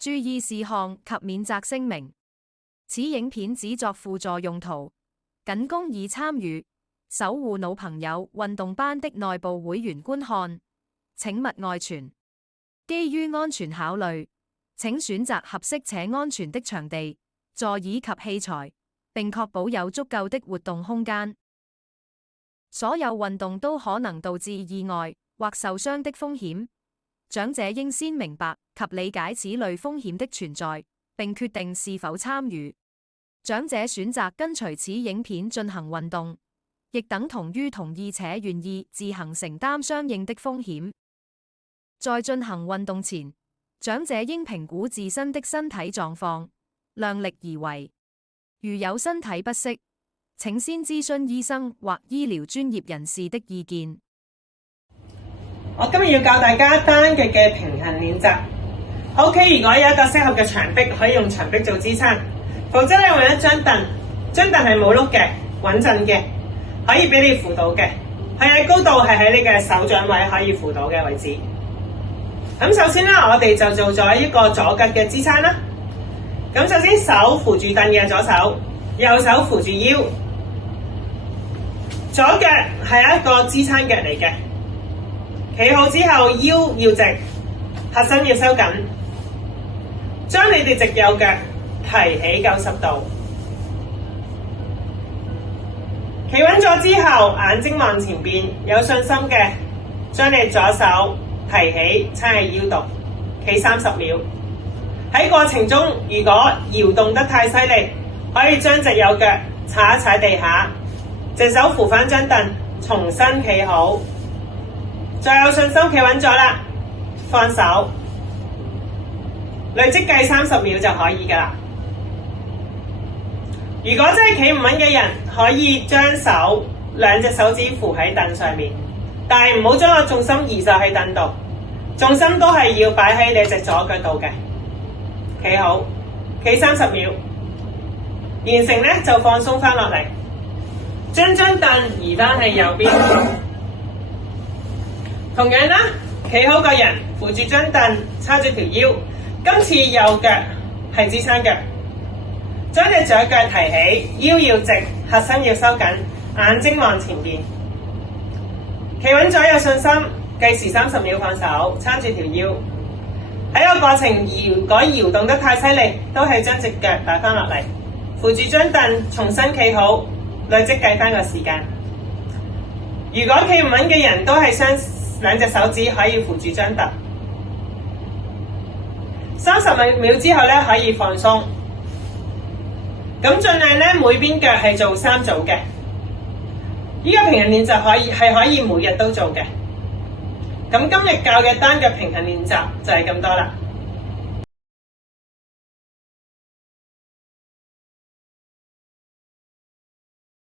注意事項及免責聲明。此影片只作輔助用途，僅供已參與守護腦朋友運動班的內部會員觀看，請勿外傳。基於安全考慮，請選擇合適且安全的場地、座椅及器材，並確保有足夠的活動空間。所有運動都可能導致意外或受傷的風險，長者應先明白及理解此類風險的存在，並決定是否參與。長者選擇跟隨此影片進行運動，亦等同於同意且願意自行承擔相應的風險。在進行運動前，長者應評估自身的身體狀況，量力而為。如有身體不適，請先諮詢醫生或醫療專業人士的意見。我今日要教大家單腳嘅平衡練習。OK， 如果有一個適合嘅牆壁，可以用牆壁做支撐，否則咧用一張凳，張凳係冇碌嘅，穩陣嘅，可以俾你扶到嘅。佢嘅高度係喺你嘅手掌位可以扶到嘅位置。咁首先咧，我哋就做咗一個左腳嘅支撐啦。咁首先手扶住凳嘅左手，右手扶住腰，左腳係一個支撐腳嚟嘅。企好之後，腰要直，核心要收緊，將你哋隻右腳提起90度。企穩咗之後，眼睛望前邊，有信心嘅，將你左手提起，撐喺腰度，企30秒。喺過程中，如果搖動得太犀利，可以將隻右腳踩一踩地下，隻手扶翻張凳，重新企好。再有信心企穩咗啦，放手，累積計30秒就可以㗎啦。如果真係企唔穩嘅人，可以將兩隻手指扶喺凳上面，但係唔好將個重心移晒喺凳度，重心都係要擺喺你隻左腳度嘅。企好，企30秒，完成咧就放鬆翻落嚟，將張凳移翻喺右邊。同樣啦，企好個人，扶住張凳，叉住條腰。今次右腳係支撐腳，將隻左腳提起，腰要直，核心要收緊，眼睛望前邊。企穩咗有信心，計時30秒放手，叉住條腰。喺個過程，如果搖動得太犀利，都係將隻腳擺翻落嚟，扶住張凳，重新企好，累積計翻個時間。如果企唔穩嘅人，都係兩隻手指可以扶住張凳。30秒之後咧，可以放鬆。咁盡量咧，每邊腳係做3組嘅。呢個平衡練習可以每日都做嘅。咁今日教嘅單腳平衡練習就係咁多啦。